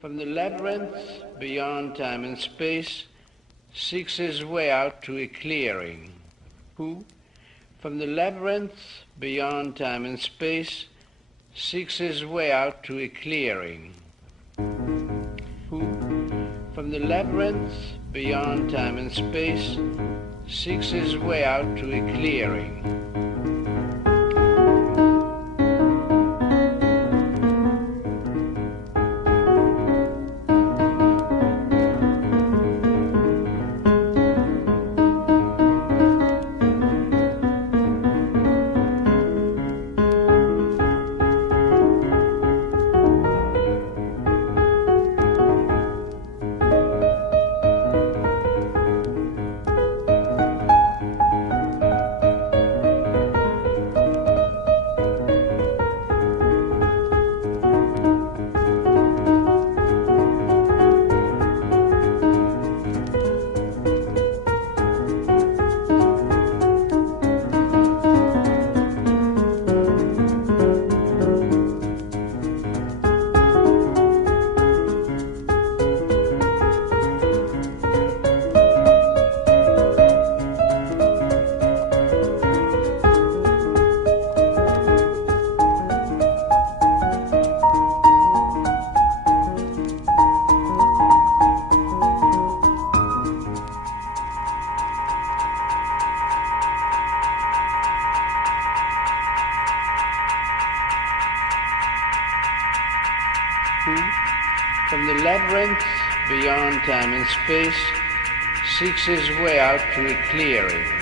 From the labyrinth beyond time and space seeks his way out to a clearing. Who, from the labyrinth beyond time and space, seeks his way out to a clearing. Who, from the labyrinth beyond time and space, seeks his way out to a clearing. From the labyrinth beyond time and space seeks his way out to a clearing.